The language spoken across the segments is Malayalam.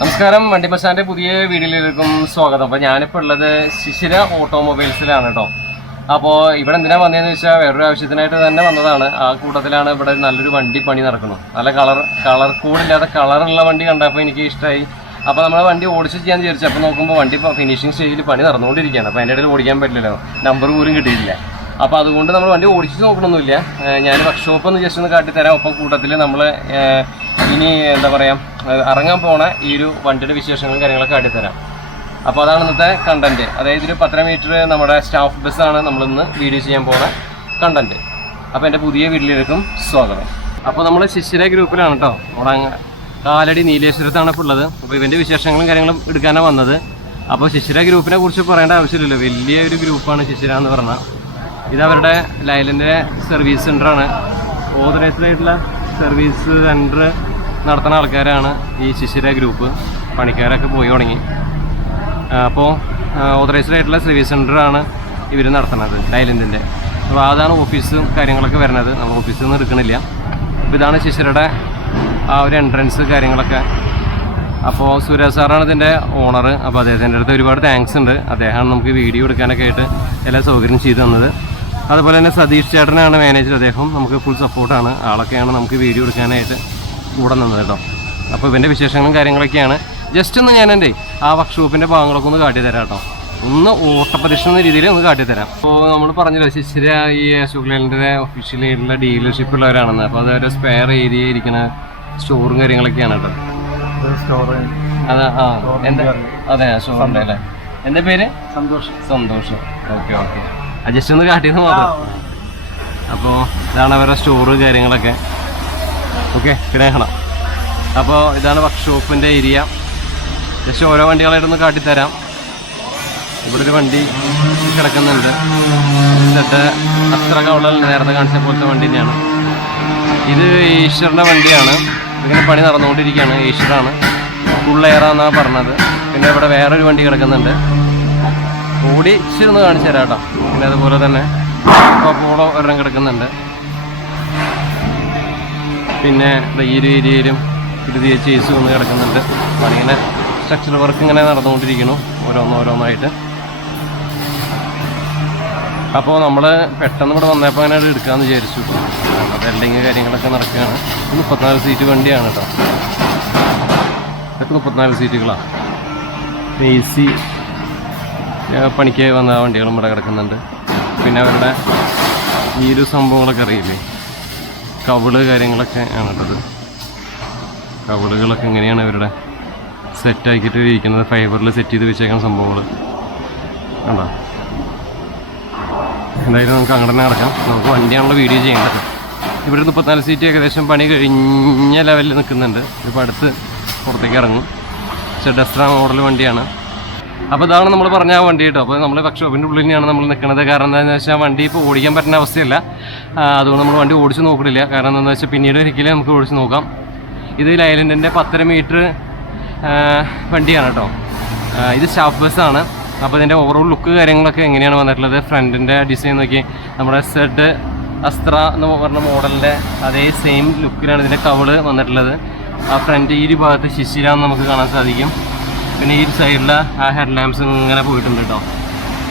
നമസ്കാരം, വണ്ടി ബസാറിന്റെ പുതിയ വീഡിയോയിലേക്കും സ്വാഗതം. അപ്പോൾ ഞാനിപ്പോൾ ഉള്ളത് ശിശിര ഓട്ടോമൊബൈൽസിലാണ് കേട്ടോ. അപ്പോൾ ഇവിടെ എന്തിനാ വന്നതെന്ന് വെച്ചാൽ വേറൊരു ആവശ്യത്തിനായിട്ട് തന്നെ വന്നതാണ്. ആ കൂട്ടത്തിലാണ് ഇവിടെ നല്ലൊരു വണ്ടി പണി നടക്കുന്നത്. നല്ല കളർ കൂടില്ലാത്ത കളറുള്ള വണ്ടി കണ്ടപ്പോൾ എനിക്ക് ഇഷ്ടമായി. അപ്പോൾ നമ്മൾ വണ്ടി ഓടിച്ച് ചെയ്യാൻ വിചാരിച്ചു. അപ്പോൾ നോക്കുമ്പോൾ വണ്ടി ഫിനിഷിംഗ് സ്റ്റേജിൽ പണി നടന്നുകൊണ്ടിരിക്കുകയാണ്. അപ്പോൾ അതിൻ്റെ ഇടയിൽ ഓടിക്കാൻ പറ്റില്ലല്ലോ, നമ്പർ പോലും കിട്ടിയിട്ടില്ല. അപ്പോൾ അതുകൊണ്ട് നമ്മൾ വണ്ടി ഓടിച്ച് നോക്കണമൊന്നുമില്ല. ഞാൻ വർക്ക്ഷോപ്പ് ഒന്ന് ജസ്റ്റ് ഒന്ന് കാട്ടിത്തരാം. ഒപ്പം കൂട്ടത്തിൽ നമ്മൾ ഇനി എന്താ പറയുക, ഇറങ്ങാൻ പോണ ഈ ഒരു വണ്ടിയുടെ വിശേഷങ്ങളും കാര്യങ്ങളൊക്കെ കാട്ടിത്തരാം. അപ്പോൾ അതാണ് ഇന്നത്തെ കണ്ടൻറ്റ്. അതായത് ഒരു 10 മീറ്റർ നമ്മുടെ സ്റ്റാഫ് ബസ്സാണ് നമ്മളിന്ന് വീഡിയോ ചെയ്യാൻ പോകുന്ന കണ്ടൻറ്റ്. അപ്പോൾ എൻ്റെ പുതിയ വീട്ടിലേക്കും സ്വാഗതം. അപ്പോൾ നമ്മൾ ശിശിര ഗ്രൂപ്പിലാണ് കേട്ടോ. അവിടെ കാലടി നീലേശ്വരത്താണ് ഇപ്പോൾ ഉള്ളത്. അപ്പോൾ ഇവൻ്റെ വിശേഷങ്ങളും കാര്യങ്ങളും എടുക്കാനാണ് വന്നത്. അപ്പോൾ ശിശിര ഗ്രൂപ്പിനെ കുറിച്ച് പറയേണ്ട ആവശ്യമില്ലല്ലോ, വലിയൊരു ഗ്രൂപ്പാണ് ശിശിര എന്ന് പറഞ്ഞാൽ. ഇതവരുടെ ലൈലൻ്റെ സർവീസ് സെൻ്ററാണ്. ഓതറൈസ്ഡായിട്ടുള്ള സർവീസ് സെൻറ്റർ നടത്തുന്ന ആൾക്കാരാണ് ഈ ശിശിര ഗ്രൂപ്പ്. പണിക്കാരൊക്കെ പോയി തുടങ്ങി. അപ്പോൾ ഓതറൈസ്ഡ് ആയിട്ടുള്ള സർവീസ് സെൻ്ററാണ് ഇവർ നടത്തുന്നത്, ലൈലൻഡിൻ്റെ. അപ്പോൾ അതാണ് ഓഫീസും കാര്യങ്ങളൊക്കെ വരുന്നത്. നമ്മൾ ഓഫീസിൽ നിന്ന് എടുക്കണില്ല. അപ്പോൾ ഇതാണ് ശിശിരയുടെ ആ ഒരു എൻട്രൻസ് കാര്യങ്ങളൊക്കെ. അപ്പോൾ സുരേഷ് സാറാണ് ഇതിൻ്റെ ഓണർ. അപ്പോൾ അദ്ദേഹത്തിൻ്റെ അടുത്ത് ഒരുപാട് താങ്ക്സ് ഉണ്ട്. അദ്ദേഹമാണ് നമുക്ക് വീഡിയോ എടുക്കാനൊക്കെ ആയിട്ട് എല്ലാ സൗകര്യം ചെയ്തു തന്നത്. അതുപോലെ തന്നെ സതീഷ് ചേട്ടനാണ് മാനേജർ. അദ്ദേഹം നമുക്ക് ഫുൾ സപ്പോർട്ടാണ്. ആളൊക്കെയാണ് നമുക്ക് വീഡിയോ എടുക്കാനായിട്ട് കൂടെ നിന്നത് കേട്ടോ. അപ്പോൾ ഇവൻ്റെ വിശേഷങ്ങളും കാര്യങ്ങളൊക്കെയാണ്. ജസ്റ്റ് ഒന്ന് ഞാൻ എൻ്റെ ആ വർക്ക്ഷോപ്പിൻ്റെ ഭാഗങ്ങളൊക്കെ ഒന്ന് കാട്ടിത്തരാം കേട്ടോ. ഒന്ന് ഓട്ടപ്രദർശന എന്ന രീതിയിൽ ഒന്ന് കാട്ടിത്തരാം. അപ്പോൾ നമ്മൾ പറഞ്ഞല്ലോ ശിശിര ഈ അശോക് ലേലൻ്റെ ഒഫീഷ്യലായിട്ടുള്ള ഡീലർഷിപ്പ് ഉള്ളവരാണെന്ന്. അപ്പോൾ അതൊരു സ്പെയർ ഏരിയ ഇരിക്കുന്ന സ്റ്റോറും കാര്യങ്ങളൊക്കെയാണ് കേട്ടോ. അതെ, സ്റ്റോറുണ്ട് അല്ലേ. എൻ്റെ പേര് സന്തോഷം. ഓക്കെ. ജസ്റ്റ് ഒന്ന് കാട്ടിയെന്ന് മാത്രം. അപ്പോൾ ഇതാണ് അവരുടെ സ്റ്റോറ് കാര്യങ്ങളൊക്കെ. ഓക്കെ, പിന്നെ കാണാം. അപ്പോൾ ഇതാണ് വർക്ക്ഷോപ്പിൻ്റെ ഏരിയ. ജസ്റ്റ് ഓരോ വണ്ടികളായിട്ടൊന്ന് കാട്ടിത്തരാം. ഇവിടെ ഒരു വണ്ടി കിടക്കുന്നുണ്ട്. എന്നിട്ട് അത്ര കവളൽ നേരത്തെ കാണിച്ച പോലത്തെ വണ്ടി തന്നെയാണ് ഇത്. ഈശ്വറിൻ്റെ വണ്ടിയാണ്. ഇങ്ങനെ പണി നടന്നുകൊണ്ടിരിക്കുകയാണ്. ഈശ്വറാണ്, ഫുൾ എയറാന്നാണ് പറഞ്ഞത്. പിന്നെ ഇവിടെ വേറൊരു വണ്ടി കിടക്കുന്നുണ്ട്. ഓടിച്ചൊന്ന് കാണിച്ചു തരാം കേട്ടോ. പിന്നെ അതുപോലെ തന്നെ പോളോ ഒരെണ്ണം കിടക്കുന്നുണ്ട്. പിന്നെ ഈ ഒരു ഏരിയയിലും ഇത് ചേസ് ഒന്ന് കിടക്കുന്നുണ്ട്. പണിങ്ങനെ സ്ട്രക്ചർ വർക്ക് ഇങ്ങനെ നടന്നുകൊണ്ടിരിക്കുന്നു ഓരോന്നായിട്ട്. അപ്പോൾ നമ്മൾ പെട്ടെന്ന് ഇവിടെ വന്നപ്പോൾ അങ്ങനെ എടുക്കാമെന്ന് വിചാരിച്ചു. വെൽഡിങ് കാര്യങ്ങളൊക്കെ നടക്കുകയാണ്. 34 സീറ്റ് വണ്ടിയാണ് കേട്ടോ. ഇതൊക്കെ 34 സീറ്റുകളാണ്. AC പണിക്ക് വന്ന വണ്ടികളും ഇവിടെ കിടക്കുന്നുണ്ട്. പിന്നെ അവരുടെ ഈ ഒരു സംഭവങ്ങളൊക്കെ അറിയില്ലേ, കവിള് കാര്യങ്ങളൊക്കെ ആണ് കേട്ടത്. കവിളുകളൊക്കെ എങ്ങനെയാണ് ഇവരുടെ സെറ്റാക്കിയിട്ട് ഇരിക്കുന്നത്. ഫൈബറിൽ സെറ്റ് ചെയ്ത് വെച്ചേക്കുന്ന സംഭവങ്ങൾ കണ്ടോ. എന്തായാലും നമുക്ക് അങ്ങനെ തന്നെ നടക്കാം. നമുക്ക് വണ്ടിയാണല്ലോ വീഡിയോ ചെയ്യേണ്ടത്. ഇവിടെ 34 സീറ്റ് ഏകദേശം പണി കഴിഞ്ഞ ലെവലിൽ നിൽക്കുന്നുണ്ട്. ഇപ്പോൾ അടുത്ത് പുറത്തേക്ക് ഇറങ്ങും. ഡെസ്ട്ര മോഡൽ വണ്ടിയാണ്. അപ്പോൾ ഇതാണ് നമ്മൾ പറഞ്ഞ ആ വണ്ടി കേട്ടോ. അപ്പോൾ നമ്മൾ വർക്ക്ഷോപ്പിൻ്റെ ഉള്ളിൽ തന്നെയാണ് നമ്മൾ നിൽക്കുന്നത്. കാരണം എന്താണെന്ന് വെച്ചാൽ വണ്ടി ഇപ്പോൾ ഓടിക്കാൻ പറ്റുന്ന അവസ്ഥയല്ല. അതുകൊണ്ട് നമ്മൾ വണ്ടി ഓടിച്ച് നോക്കണില്ല. കാരണം എന്താണെന്ന് വെച്ചാൽ പിന്നീട് ഒരിക്കലും നമുക്ക് ഓടിച്ച് നോക്കാം. ഇത് ലൈലൻഡിൻ്റെ 10 മീറ്റർ വണ്ടിയാണ് കേട്ടോ. ഇത് സ്റ്റാഫ് ബസ്സാണ്. അപ്പോൾ ഇതിൻ്റെ ഓവറോൾ ലുക്ക് കാര്യങ്ങളൊക്കെ എങ്ങനെയാണ് വന്നിട്ടുള്ളത്. ഫ്രണ്ടിൻ്റെ ഡിസൈൻ നോക്കി നമ്മുടെ സെഡ് അസ്ത്ര എന്ന് പറഞ്ഞ മോഡലിൻ്റെ അതേ സെയിം ലുക്കിലാണ് ഇതിൻ്റെ കവള് വന്നിട്ടുള്ളത്. ആ ഫ്രണ്ട് ഈ ഒരു ഭാഗത്ത് ശിശിരാന്ന് നമുക്ക് കാണാൻ സാധിക്കും. പിന്നെ ഈ സൈഡിൽ ആ ഹെഡ് ലാമ്പ്സ് ഇങ്ങനെ പോയിട്ടുണ്ട് കേട്ടോ.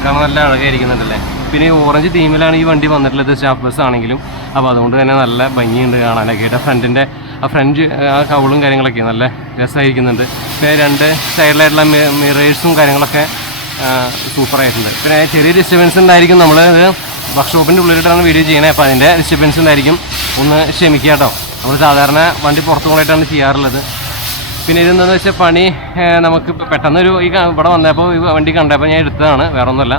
കാരണം നല്ല അഴകായിരിക്കുന്നുണ്ടല്ലേ. പിന്നെ ഈ ഓറഞ്ച് തീമിലാണ് ഈ വണ്ടി വന്നിട്ടുള്ളത്, സ്റ്റാഫ് ബസ് ആണെങ്കിലും. അപ്പോൾ അതുകൊണ്ട് തന്നെ നല്ല ഭംഗിയുണ്ട് കാണാനൊക്കെ ആയിട്ട്. ഫ്രണ്ടിൻ്റെ ആ കവളും കാര്യങ്ങളൊക്കെ നല്ല രസമായിരിക്കുന്നുണ്ട്. പിന്നെ 2 സൈഡിലായിട്ടുള്ള മിറേഴ്സും കാര്യങ്ങളൊക്കെ സൂപ്പറായിട്ടുണ്ട്. പിന്നെ ചെറിയ ഡിസ്റ്റർബൻസ് ഉണ്ടായിരിക്കും. നമ്മൾ വർക്ക്ഷോപ്പിൻ്റെ ഉള്ളിലിട്ടാണ് വീഡിയോ ചെയ്യണത്. അപ്പോൾ അതിൻ്റെ ഡിസ്റ്റർബൻസ് ഉണ്ടായിരിക്കും. ഒന്ന് ക്ഷമിക്കുക കേട്ടോ. നമ്മൾ സാധാരണ വണ്ടി പുറത്തു കൊണ്ടായിട്ടാണ് ചെയ്യാറുള്ളത്. പിന്നെ ഇതെന്താണെന്ന് വെച്ചാൽ പണി നമുക്ക് പെട്ടെന്നൊരു ഇവിടെ വന്നപ്പോൾ ഈ വണ്ടി കണ്ടപ്പോൾ ഞാൻ എടുത്തതാണ്, വേറെ ഒന്നുമല്ല.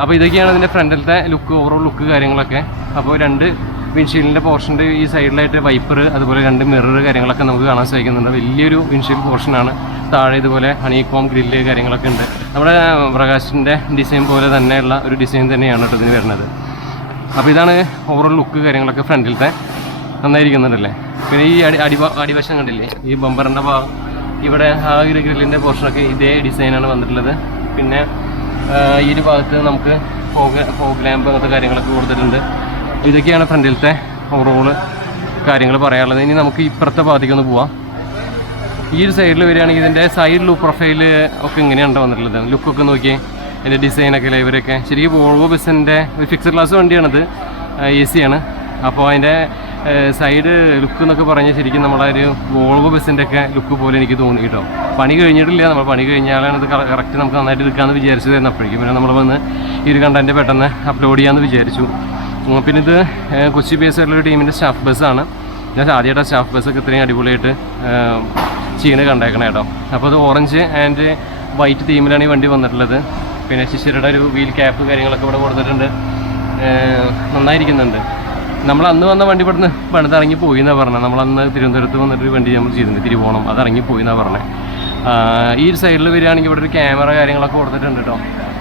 അപ്പോൾ ഇതൊക്കെയാണ് ഇതിൻ്റെ ഫ്രണ്ടിലത്തെ ലുക്ക്, ഓവറോൾ ലുക്ക് കാര്യങ്ങളൊക്കെ. അപ്പോൾ 2 വിൻഷീൽഡിൻ്റെ പോർഷൻ്റെ ഈ സൈഡിലായിട്ട് വൈപ്പർ, അതുപോലെ 2 മിറർ കാര്യങ്ങളൊക്കെ നമുക്ക് കാണാൻ സാധിക്കുന്നുണ്ട്. വലിയൊരു വിൻഷീൽഡ് പോർഷനാണ്. താഴെ ഇതുപോലെ ഹണികോം ഗ്രില്ല് കാര്യങ്ങളൊക്കെ ഉണ്ട്. നമ്മുടെ പ്രകാശിൻ്റെ ഡിസൈൻ പോലെ തന്നെയുള്ള ഒരു ഡിസൈൻ തന്നെയാണ് കേട്ടോ ഇതിന് വരുന്നത്. അപ്പോൾ ഇതാണ് ഓവറോൾ ലുക്ക് കാര്യങ്ങളൊക്കെ ഫ്രണ്ടിലത്തെ. നന്നായിരിക്കുന്നുണ്ടല്ലേ. പിന്നെ ഈ അടിവശം കണ്ടില്ലേ, ഈ ബമ്പറിൻ്റെ ഭാഗം, ഇവിടെ ആ ഒരു ഗ്രില്ലിൻ്റെ പോർഷനൊക്കെ ഇതേ ഡിസൈനാണ് വന്നിട്ടുള്ളത്. പിന്നെ ഈ ഒരു ഭാഗത്ത് നമുക്ക് ഫോഗ് ലാമ്പ് അങ്ങനത്തെ കാര്യങ്ങളൊക്കെ കൊടുത്തിട്ടുണ്ട്. ഇതൊക്കെയാണ് ഫ്രണ്ടിലത്തെ ഓവറോൾ കാര്യങ്ങൾ പറയാനുള്ളത്. ഇനി നമുക്ക് ഇപ്പുറത്തെ ഭാഗത്തേക്കൊന്ന് പോവാം. ഈ ഒരു സൈഡിൽ വരികയാണെങ്കിൽ ഇതിൻ്റെ സൈഡ് ലുക്ക് പ്രൊഫൈൽ ഒക്കെ ഇങ്ങനെയാണ് വന്നിട്ടുള്ളത്. ലുക്കൊക്കെ നോക്കിയേ, അതിൻ്റെ ഡിസൈനൊക്കെ ഇവരൊക്കെ ശരിക്കും വോൾവോ ബസ്സിൻ്റെ ഒരു ഫിക്സഡ് ക്ലാസ് വണ്ടിയാണിത്, AC ആണ്. അപ്പോൾ അതിൻ്റെ സൈഡ് ലുക്ക് എന്നൊക്കെ പറഞ്ഞാൽ ശരിക്കും നമ്മളെ ഒരു വോൾവോ ബസ്സിൻ്റെ ഒക്കെ ലുക്ക് പോലെ എനിക്ക് തോന്നി കേട്ടോ. പണി കഴിഞ്ഞിട്ടില്ല, നമ്മൾ പണി കഴിഞ്ഞാലാണ് ഇത് കറക്റ്റ് നമുക്ക് നന്നായിട്ട് എടുക്കാമെന്ന് വിചാരിച്ചതായിരുന്നു. അപ്പോഴേക്കും പിന്നെ നമ്മൾ വന്ന് ഈ ഒരു കണ്ടൻറ്റ് പെട്ടെന്ന് അപ്ലോഡ് ചെയ്യാമെന്ന് വിചാരിച്ചു. പിന്നെ ഇത് കൊച്ചി ബേസ് ആയിട്ടുള്ള ടീമിൻ്റെ സ്റ്റാഫ് ബസ്സാണ്. ഞാൻ ആദ്യമായിട്ട് സ്റ്റാഫ് ബസ്സൊക്കെ ഇത്രയും അടിപൊളിയായിട്ട് ചെയ്യണ കണ്ടേക്കണേ കേട്ടോ. അപ്പോൾ അത് ഓറഞ്ച് ആൻഡ് വൈറ്റ് തീമിലാണ് ഈ വണ്ടി വന്നിട്ടുള്ളത്. പിന്നെ ശിശിരയുടെ ഒരു വീൽ ക്യാപ്പ് കാര്യങ്ങളൊക്കെ ഇവിടെ കൊടുത്തിട്ടുണ്ട്, നന്നായിരിക്കുന്നുണ്ട്. നമ്മൾ അന്ന് വന്ന വണ്ടി പെട്ടെന്ന് പണിതിറങ്ങി പോയി എന്നാണ് പറഞ്ഞത്. നമ്മളന്ന് തിരുവനന്തപുരത്ത് വന്നിട്ടൊരു വണ്ടി നമ്മൾ ചെയ്തിട്ടുണ്ട്, തിരുവോണം, അത് ഇറങ്ങിപ്പോയി എന്നാണ് പറഞ്ഞത്. ഈ ഒരു സൈഡിൽ വരികയാണെങ്കിൽ ഇവിടെ ഒരു ക്യാമറ കാര്യങ്ങളൊക്കെ കൊടുത്തിട്ടുണ്ട് കേട്ടോ.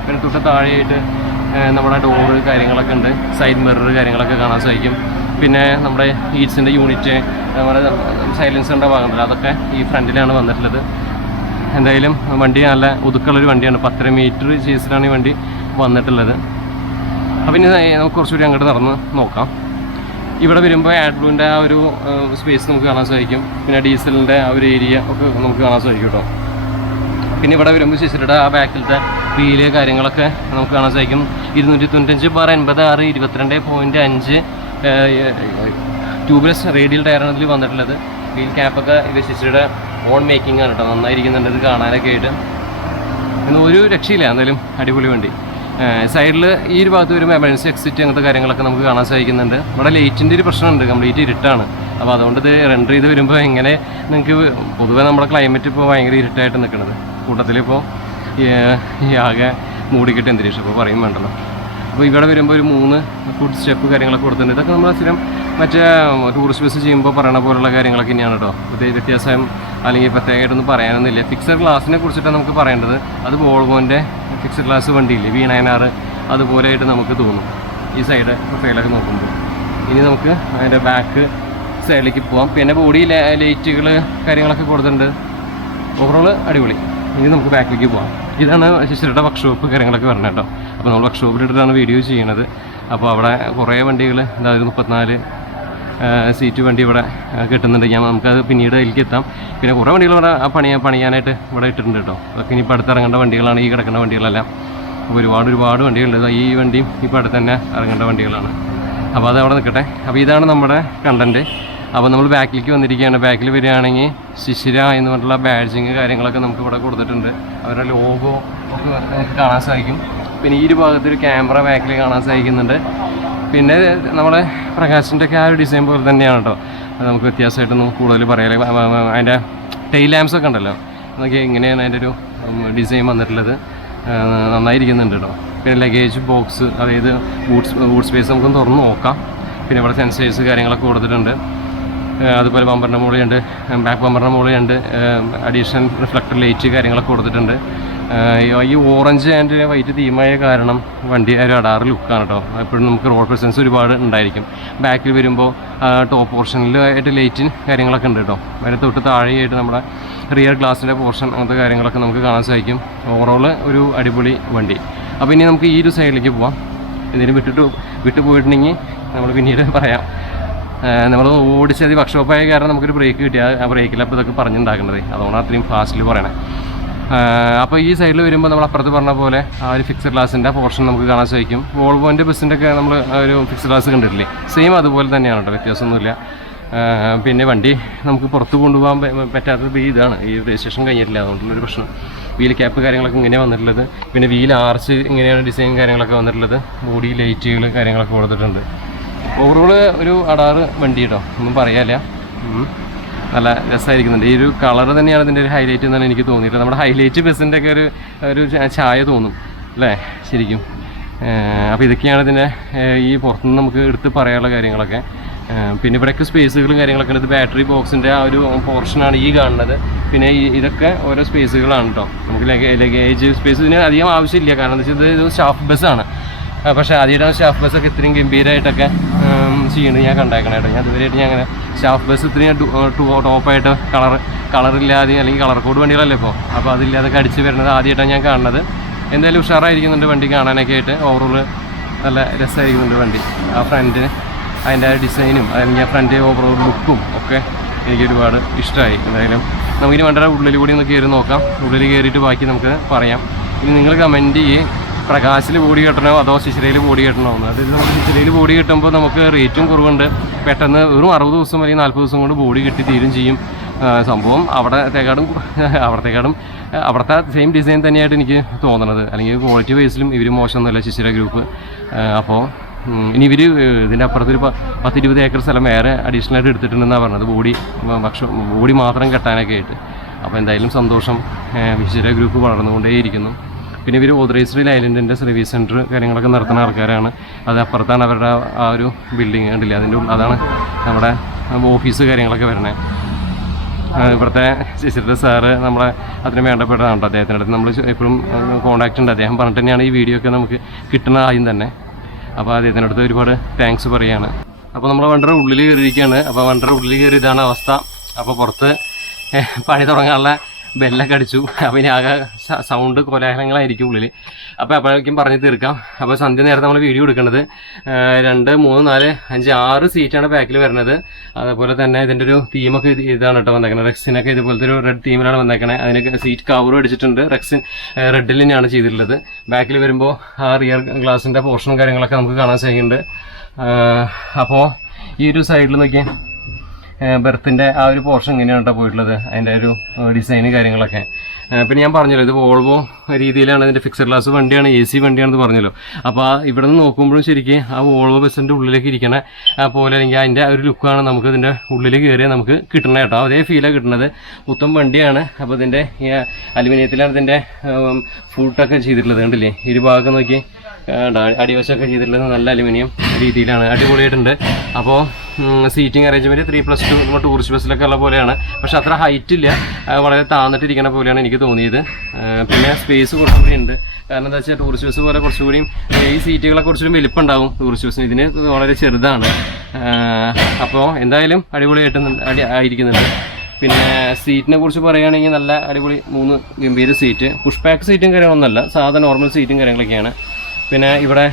പിന്നെ തൊട്ട് താഴെയായിട്ട് നമ്മുടെ ഡോറ് കാര്യങ്ങളൊക്കെ ഉണ്ട്, സൈഡ് മിറർ കാര്യങ്ങളൊക്കെ കാണാൻ സാധിക്കും. പിന്നെ നമ്മുടെ ഹീറ്റ്സിൻ്റെ യൂണിറ്റ്, നമ്മുടെ സൈലൻസറിൻ്റെ ഭാഗമുണ്ടല്ലോ, അതൊക്കെ ഈ ഫ്രണ്ടിലാണ് വന്നിട്ടുള്ളത്. എന്തായാലും വണ്ടി നല്ല ഒതുക്കുള്ളൊരു വണ്ടിയാണ്. 10 മീറ്റർ ചേസിലാണ് ഈ വണ്ടി വന്നിട്ടുള്ളത്. അപ്പം ഇനി നമുക്ക് കുറച്ചുകൂടി അങ്ങോട്ട് നടന്ന് നോക്കാം. ഇവിടെ വരുമ്പോൾ ആഡ്ബ്ലൂവിൻ്റെ ആ ഒരു സ്പേസ് നമുക്ക് കാണാൻ സാധിക്കും. പിന്നെ ഡീസലിൻ്റെ ആ ഒരു ഏരിയ ഒക്കെ നമുക്ക് കാണാൻ സാധിക്കും കേട്ടോ. പിന്നെ ഇവിടെ വരുമ്പോൾ ശിശിരയുടെ ആ ബാക്കിലത്തെ വീല് കാര്യങ്ങളൊക്കെ നമുക്ക് കാണാൻ സാധിക്കും. 295/86 22.5 ട്യൂബ്ലെസ് റേഡിയൽ ടയറാണ് ഇതിൽ വന്നിട്ടുള്ളത്. വീൽ ക്യാപ്പൊക്കെ ഇത് ശിശിരയുടെ ഓൺ മേക്കിംഗ് ആണ് കേട്ടോ, നന്നായിരിക്കുന്നുണ്ട് ഇത് കാണാനൊക്കെ ആയിട്ട്. ഇന്ന് ഒരു രക്ഷയില്ല, എന്തായാലും അടിപൊളി വണ്ടി. സൈഡിൽ ഈ ഒരു ഭാഗത്ത് വരുമ്പോൾ എമർജൻസി എക്സിറ്റ് അങ്ങനത്തെ കാര്യങ്ങളൊക്കെ നമുക്ക് കാണാൻ സാധിക്കുന്നുണ്ട്. ഇവിടെ ലൈറ്റിൻ്റെ ഒരു പ്രശ്നമുണ്ട്, കംപ്ലീറ്റ് ഇരുട്ടാണ്. അപ്പോൾ അതുകൊണ്ട് ഇത് റെൻഡർ ചെയ്ത് വരുമ്പോൾ എങ്ങനെ നിങ്ങൾക്ക് പൊതുവെ നമ്മുടെ ക്ലൈമറ്റ് ഇപ്പോൾ ഭയങ്കര ഇരുട്ടായിട്ട് നിൽക്കുന്നത്, കൂട്ടത്തിലിപ്പോൾ ഈ ആകെ മൂടിക്കിട്ട് അന്തരീക്ഷം ഇപ്പോൾ പറയും വേണ്ടല്ലോ. അപ്പോൾ ഇവിടെ വരുമ്പോൾ ഒരു 3 ഫുഡ് സ്റ്റെപ്പ് കാര്യങ്ങളൊക്കെ കൊടുത്തിട്ടുണ്ട്. ഇതൊക്കെ നമ്മൾ സ്ഥിരം മറ്റേ ടൂറിസ്റ്റ് ബസ് ചെയ്യുമ്പോൾ പറയണ പോലുള്ള കാര്യങ്ങളൊക്കെ തന്നെയാണ് കേട്ടോ. പ്രത്യേക വ്യത്യാസം അല്ലെങ്കിൽ പ്രത്യേകമായിട്ടൊന്നും പറയാനൊന്നുമില്ല. ഫിക്സഡ് ഗ്ലാസിനെ കുറിച്ചിട്ടാണ് നമുക്ക് പറയേണ്ടത്. അത് വോൾവോൻ്റെ ഫിക്സഡ് ഗ്ലാസ് വണ്ടിയില്ലേ V9R, അതുപോലെയായിട്ട് നമുക്ക് തോന്നും ഈ സൈഡ് പ്രൊഫൈലൊക്കെ നോക്കുമ്പോൾ. ഇനി നമുക്ക് അതിൻ്റെ ബാക്ക് സൈഡിലേക്ക് പോവാം. പിന്നെ ബോഡി ലൈറ്റുകൾ കാര്യങ്ങളൊക്കെ കൊടുത്തിട്ടുണ്ട്. ഓവറോൾ അടിപൊളി. ഇനി നമുക്ക് ബാക്കിലേക്ക് പോകാം. ഇതാണ് ശിശിരയുടെ വർക്ക്ഷോപ്പ് കാര്യങ്ങളൊക്കെ പറഞ്ഞത് കേട്ടോ. അപ്പോൾ നമ്മൾ വർക്ക്ഷോപ്പിലിട്ടിട്ടാണ് വീഡിയോ ചെയ്യണത്. അപ്പോൾ അവിടെ കുറേ വണ്ടികൾ, അതായത് 34 സീറ്റ് വണ്ടി ഇവിടെ കിട്ടുന്നുണ്ട്. നമുക്കത് പിന്നീട് അതിലേക്ക് എത്താം. പിന്നെ കുറേ വണ്ടികൾ ഇവിടെ പണിയാനായിട്ട് ഇവിടെ ഇട്ടിട്ടുണ്ട് കേട്ടോ. അതൊക്കെ ഇനിയിപ്പോൾ അടുത്തിറങ്ങേണ്ട വണ്ടികളാണ്, ഈ കിടക്കേണ്ട വണ്ടികളെല്ലാം. അപ്പോൾ ഒരുപാട് വണ്ടികളുണ്ട്. ഈ വണ്ടിയും ഇപ്പോൾ അടുത്ത് തന്നെ ഇറങ്ങേണ്ട വണ്ടികളാണ്. അപ്പോൾ അത് അവിടെ നിൽക്കട്ടെ. അപ്പോൾ ഇതാണ് നമ്മുടെ കണ്ടൻറ്റ്. അപ്പോൾ നമ്മൾ ബാക്കിലേക്ക് വന്നിരിക്കുകയാണ്. ബാക്കിൽ വരികയാണെങ്കിൽ ശിശിര എന്ന് പറഞ്ഞിട്ടുള്ള ബാഡ്ജിങ് കാര്യങ്ങളൊക്കെ നമുക്ക് ഇവിടെ കൊടുത്തിട്ടുണ്ട്. അവരുടെ ലോഗോ ഒക്കെ നമുക്ക് കാണാൻ സാധിക്കും. പിന്നെ ഈ ഒരു ഭാഗത്തൊരു ക്യാമറ ബാക്കിൽ കാണാൻ സാധിക്കുന്നുണ്ട്. പിന്നെ നമ്മളെ പ്രകാശിൻ്റെ ഒക്കെ ആ ഒരു ഡിസൈൻ പോലെ തന്നെയാണ് കേട്ടോ. അത് നമുക്ക് വ്യത്യാസമായിട്ടൊന്നും കൂടുതൽ പറയാതെ. അതിൻ്റെ ടെയിൽ ലാംപ്സൊക്കെ ഉണ്ടല്ലോ, അതൊക്കെ ഇങ്ങനെയാണ് അതിൻ്റെ ഒരു ഡിസൈൻ വന്നിട്ടുള്ളത്. നന്നായിരിക്കുന്നുണ്ട് കേട്ടോ. പിന്നെ ലഗേജ് ബോക്സ്, അതായത് ബൂട്ട് സ്പേസ് നമുക്കൊന്ന് തുറന്ന് നോക്കാം. പിന്നെ ഇവിടെ സെൻസേഴ്സ് കാര്യങ്ങളൊക്കെ കൊടുത്തിട്ടുണ്ട്. അതുപോലെ ബമ്പറിൻ്റെ മുകളിലുണ്ട്, ബാക്ക് ബമ്പറിൻ്റെ മുകളിലുണ്ട് അഡീഷണൽ റിഫ്ലക്ടർ ലൈറ്റ് കാര്യങ്ങളൊക്കെ കൊടുത്തിട്ടുണ്ട്. ഈ ഓറഞ്ച് ആൻഡ് വൈറ്റ് തീമായ കാരണം വണ്ടി ഒരു അടാറ് ലുക്കാണ് കേട്ടോ. എപ്പോഴും നമുക്ക് റോഡ് പ്രസൻസ് ഒരുപാട് ഉണ്ടായിരിക്കും. ബാക്കിൽ വരുമ്പോൾ ടോപ്പ് പോർഷനിലായിട്ട് ലൈറ്റിൻ കാര്യങ്ങളൊക്കെ ഉണ്ട് കേട്ടോ. അതിന് തൊട്ട് താഴെയായിട്ട് നമ്മുടെ റിയർ ഗ്ലാസിൻ്റെ പോർഷൻ, അങ്ങനത്തെ കാര്യങ്ങളൊക്കെ നമുക്ക് കാണാൻ സാധിക്കും. ഓവറോൾ ഒരു അടിപൊളി വണ്ടി. അപ്പോൾ ഇനി നമുക്ക് ഈ ഒരു സൈഡിലേക്ക് പോവാം. എന്തെങ്കിലും വിട്ടു പോയിട്ടുണ്ടെങ്കിൽ നമ്മൾ പിന്നീട് പറയാം. നമ്മൾ ഓടിച്ചത് വർക്ക്ഷോപ്പായ കാരണം നമുക്കൊരു ബ്രേക്ക് കിട്ടി. ആ ബ്രേക്കിലപ്പോൾ ഇതൊക്കെ പറഞ്ഞുണ്ടാക്കേണ്ടത്, അതുകൊണ്ടാണ് അത്രയും ഫാസ്റ്റിൽ പറയണേ. അപ്പോൾ ഈ സൈഡിൽ വരുമ്പോൾ നമ്മൾ അപ്പുറത്ത് പറഞ്ഞ പോലെ ആ ഒരു ഫിക്സഡ് ഗ്ലാസിൻ്റെ പോർഷൻ നമുക്ക് കാണാൻ സാധിക്കും. വോൾവോൻ്റെ ബസ്സിൻ്റെ ഒക്കെ നമ്മൾ ഒരു ഫിക്സഡ് ഗ്ലാസ് കണ്ടിട്ടില്ലേ, സെയിം അതുപോലെ തന്നെയാണ് കേട്ടോ, വ്യത്യാസമൊന്നുമില്ല. പിന്നെ വണ്ടി നമുക്ക് പുറത്ത് കൊണ്ടുപോകാൻ പറ്റാത്തത് ഇതാണ്, ഈ രജിസ്ട്രേഷൻ കഴിഞ്ഞിട്ടില്ല, അതുകൊണ്ടുള്ളൊരു പ്രശ്നം. വീൽ ക്യാപ്പ് കാര്യങ്ങളൊക്കെ ഇങ്ങനെ വന്നിട്ടുള്ളത്. പിന്നെ വീൽ ആർച്ച് ഇങ്ങനെയാണ് ഡിസൈൻ കാര്യങ്ങളൊക്കെ വന്നിട്ടുള്ളത്. ബോഡി ലൈറ്റുകൾ കാര്യങ്ങളൊക്കെ കൊടുത്തിട്ടുണ്ട്. ഓവറോൾ ഒരു അടാറ് വണ്ടി കേട്ടോ, ഒന്നും പറയാനില്ല. നല്ല രസമായിരിക്കുന്നുണ്ട്. ഈ ഒരു കളർ തന്നെയാണ് ഇതിൻ്റെ ഒരു ഹൈലൈറ്റ് എന്നാണ് എനിക്ക് തോന്നിയിട്ട്. നമ്മുടെ ഹൈലൈറ്റ് ബസ്സിൻ്റെ ഒക്കെ ഒരു ചായ തോന്നും അല്ലേ ശരിക്കും. അപ്പോൾ ഇതൊക്കെയാണ് ഇതിൻ്റെ ഈ പുറത്തുനിന്ന് നമുക്ക് എടുത്ത് പറയാനുള്ള കാര്യങ്ങളൊക്കെ. പിന്നെ ഇവിടെയൊക്കെ സ്പേസുകളും കാര്യങ്ങളൊക്കെ ഉണ്ട്. ഇത് ബാറ്ററി ബോക്സിൻ്റെ ആ ഒരു പോർഷനാണ് ഈ കാണുന്നത്. പിന്നെ ഇതൊക്കെ ഓരോ സ്പേസുകളാണ് കേട്ടോ. നമുക്ക് ലഗേജ് സ്പേസ് ഇതിന് അധികം ആവശ്യമില്ല, കാരണം എന്താ വെച്ചാൽ ഇത് സ്റ്റാഫ് ബസ്സാണ്. പക്ഷേ ആദ്യമായിട്ടാണ് സ്റ്റാഫ് ബസ്സൊക്കെ ഇത്രയും ഗംഭീരമായിട്ടൊക്കെ ചെയ്യുന്നത് ഞാൻ കണ്ടേക്കണം കേട്ടോ. ഞാൻ ഇതുവരെയായിട്ട് ഞാൻ അങ്ങനെ സ്റ്റാഫ് ബസ് ഇത്രയും ടോപ്പായിട്ട് കളറില്ലാതെ, അല്ലെങ്കിൽ കളർ കോഡ് വണ്ടികളല്ലേ ഇപ്പോൾ, അപ്പോൾ അതില്ലാതൊക്കെ അടിച്ച് വരുന്നത് ആദ്യമായിട്ടാണ് ഞാൻ കാണുന്നത്. എന്തായാലും ഉഷാറായിരിക്കുന്നുണ്ട് വണ്ടി കാണാനൊക്കെ ആയിട്ട്. ഓവറോൾ നല്ല രസമായിരിക്കുന്നുണ്ട് വണ്ടി. ആ ഫ്രണ്ട് അതിൻ്റെ ഡിസൈനും അല്ലെങ്കിൽ ആ ഫ്രണ്ട് ഓവറോൾ ലുക്കും ഒക്കെ എനിക്ക് ഒരുപാട് ഇഷ്ടമായി. എന്തായാലും നമുക്കിനി വണ്ടിയുടെ ഉള്ളിൽ കൂടി ഒന്ന് കയറി നോക്കാം. ഉള്ളിൽ കയറിയിട്ട് ബാക്കി നമുക്ക് പറയാം. ഇനി നിങ്ങൾ കമൻറ്റ് ചെയ്യേ പ്രകാശിൽ ബോഡി കെട്ടണോ അതോ ശിശിരയിൽ ബോഡി കെട്ടണോ എന്ന്. അതായത് നമുക്ക് ശിശിരയിൽ ബോഡി കിട്ടുമ്പോൾ നമുക്ക് റേറ്റും കുറവുണ്ട്. പെട്ടെന്ന് വെറും 60 ദിവസം അല്ലെങ്കിൽ 40 ദിവസം കൊണ്ട് ബോഡി കെട്ടി തീരും ചെയ്യും. സംഭവം അവിടുത്തെ സെയിം ഡിസൈൻ തന്നെയായിട്ട് എനിക്ക് തോന്നണത്. അല്ലെങ്കിൽ ക്വാളിറ്റി വൈസിലും ഇവർ മോശമൊന്നുമല്ല ശിശിര ഗ്രൂപ്പ്. അപ്പോൾ ഇനി ഇവർ ഇതിൻ്റെ അപ്പുറത്തൊരു 10-20 ഏക്കർ സ്ഥലം വേറെ അഡീഷണലായിട്ട് എടുത്തിട്ടുണ്ടെന്നാണ് പറഞ്ഞത് ബോഡി മാത്രം കെട്ടാനൊക്കെ ആയിട്ട്. അപ്പോൾ എന്തായാലും സന്തോഷം. ശിശിര ഗ്രൂപ്പ് വളർന്നുകൊണ്ടേയിരിക്കുന്നു. പിന്നെ ഇവർ ഓതറൈസ്ഡ് ഐലൻഡിൻ്റെ സർവീസ് സെൻറ്റർ കാര്യങ്ങളൊക്കെ നടത്തുന്ന ആൾക്കാരാണ്. അത് അപ്പുറത്താണ് അവരുടെ ആ ഒരു ബിൽഡിങ് കണ്ടില്ലേ, അതാണ് നമ്മുടെ ഓഫീസ് കാര്യങ്ങളൊക്കെ വരണേ. ഇവിടുത്തെ ശിശിരയുടെ സാറ് നമ്മളെ അതിന് വേണ്ടപ്പെട്ടതാണ് കേട്ടോ. അദ്ദേഹത്തിൻ്റെ അടുത്ത് നമ്മൾ എപ്പോഴും കോൺടാക്റ്റ് ഉണ്ട്. അദ്ദേഹം പറഞ്ഞിട്ട് തന്നെയാണ് ഈ വീഡിയോ ഒക്കെ നമുക്ക് കിട്ടുന്ന ആദ്യം തന്നെ. അപ്പോൾ അദ്ദേഹത്തിൻ്റെ അടുത്ത് ഒരുപാട് താങ്ക്സ് പറയുകയാണ്. അപ്പോൾ നമ്മൾ വണ്ടിയുടെ ഉള്ളിൽ കയറിയിരിക്കുകയാണ്. അപ്പോൾ വണ്ടിയുടെ ഉള്ളിൽ കയറി ഇതാണ് അവസ്ഥ. അപ്പോൾ പുറത്ത് പണി തുടങ്ങാനുള്ള ബെല്ലൊക്കെ അടിച്ചു. അപ്പോൾ ഇനി ആകെ സൗണ്ട് കോലാഹലങ്ങളായിരിക്കും ഉള്ളിൽ. അപ്പോൾ അപ്പോഴേക്കും പറഞ്ഞ് തീർക്കാം. അപ്പോൾ സന്ധ്യ നേരത്തെ നമ്മൾ വീഡിയോ എടുക്കുന്നത് 2, 3, 4, 5, 6 സീറ്റാണ് ബാക്കിൽ വരുന്നത്. അതുപോലെ തന്നെ ഇതിൻ്റെ ഒരു തീമൊക്കെ ഇതാണ് കേട്ടോ വന്നേക്കുന്നത്. റെക്സിനൊക്കെ ഇതുപോലത്തെ ഒരു റെഡ് തീമിലാണ് വന്നേക്കണേ. അതിന് സീറ്റ് കവറും അടിച്ചിട്ടുണ്ട്. റെക്സിൻ റെഡിൽ തന്നെയാണ് ചെയ്തിട്ടുള്ളത്. ബാക്കിൽ വരുമ്പോൾ ആ റിയർ ഗ്ലാസിൻ്റെ പോർഷനും കാര്യങ്ങളൊക്കെ നമുക്ക് കാണാൻ സാധിക്കുന്നുണ്ട്. അപ്പോൾ ഈ ഒരു സൈഡിൽ നോക്കിയാൽ ബെർത്തിൻ്റെ ആ ഒരു പോർഷൻ ഇങ്ങനെയാണ് കേട്ടോ പോയിട്ടുള്ളത്. അതിൻ്റെ ഒരു ഡിസൈന് കാര്യങ്ങളൊക്കെ. പിന്നെ ഞാൻ പറഞ്ഞല്ലോ ഇത് വോൾവോ രീതിയിലാണ്. ഇതിൻ്റെ ഫിക്സഡ് ഗ്ലാസ് വണ്ടിയാണ്, AC വണ്ടിയാണെന്ന് പറഞ്ഞല്ലോ. അപ്പോൾ ഇവിടെ നിന്ന് നോക്കുമ്പോഴും ശരിക്കും ആ വോൾവോ ബസ്സിൻ്റെ ഉള്ളിലേക്ക് ഇരിക്കണ പോലെ അല്ലെങ്കിൽ അതിൻ്റെ ഒരു ലുക്കാണ് നമുക്ക് ഇതിൻ്റെ ഉള്ളിൽ കയറിയാൽ നമുക്ക് കിട്ടണത് കേട്ടോ. അതേ ഫീലാണ് കിട്ടുന്നത്. പുത്തൻ വണ്ടിയാണ്. അപ്പോൾ ഇതിൻ്റെ അലുമിനിയത്തിലാണ് ഇതിൻ്റെ ഫുട്ടൊക്കെ ചെയ്തിട്ടുള്ളത്. കണ്ടില്ലേ ഈ ഒരു ഭാഗം നോക്കി അടിവശമൊക്കെ ചെയ്തിട്ടുള്ളത് നല്ല അലുമിനിയം രീതിയിലാണ്. അടിപൊളിയായിട്ടുണ്ട്. അപ്പോൾ സീറ്റിംഗ് അറേഞ്ച്മെൻറ്റ് 3+2 നമ്മൾ ടൂറിസ്റ്റ് ബസ്സിലൊക്കെ ഉള്ള പോലെയാണ്. പക്ഷെ അത്ര ഹൈറ്റ് ഇല്ല, വളരെ താന്നിട്ടിരിക്കുന്ന പോലെയാണ് എനിക്ക് തോന്നിയത്. പിന്നെ സ്പേസ് കുറച്ചുകൂടി ഉണ്ട്. കാരണം എന്താ വെച്ചാൽ ടൂറിസ്റ്റ് ബസ് പോലെ കുറച്ചുകൂടിയും ഈ സീറ്റുകളൊക്കെ കുറച്ചുകൂടി വലിപ്പമുണ്ടാവും ടൂറിസ്റ്റ് ബസ്സിന്. ഇതിന് വളരെ ചെറുതാണ്. അപ്പോൾ എന്തായാലും അടിപൊളിയായിട്ട് ആയിരിക്കുന്നുണ്ട്. പിന്നെ സീറ്റിനെ കുറിച്ച് പറയുകയാണെങ്കിൽ നല്ല അടിപൊളി 3 ഗംഭീര സീറ്റ്. പുഷ് ബാക്ക് സീറ്റും കാര്യങ്ങളൊന്നുമല്ല, സാധാ നോർമൽ സീറ്റും കാര്യങ്ങളൊക്കെയാണ്. പിന്നെ ഇവിടെ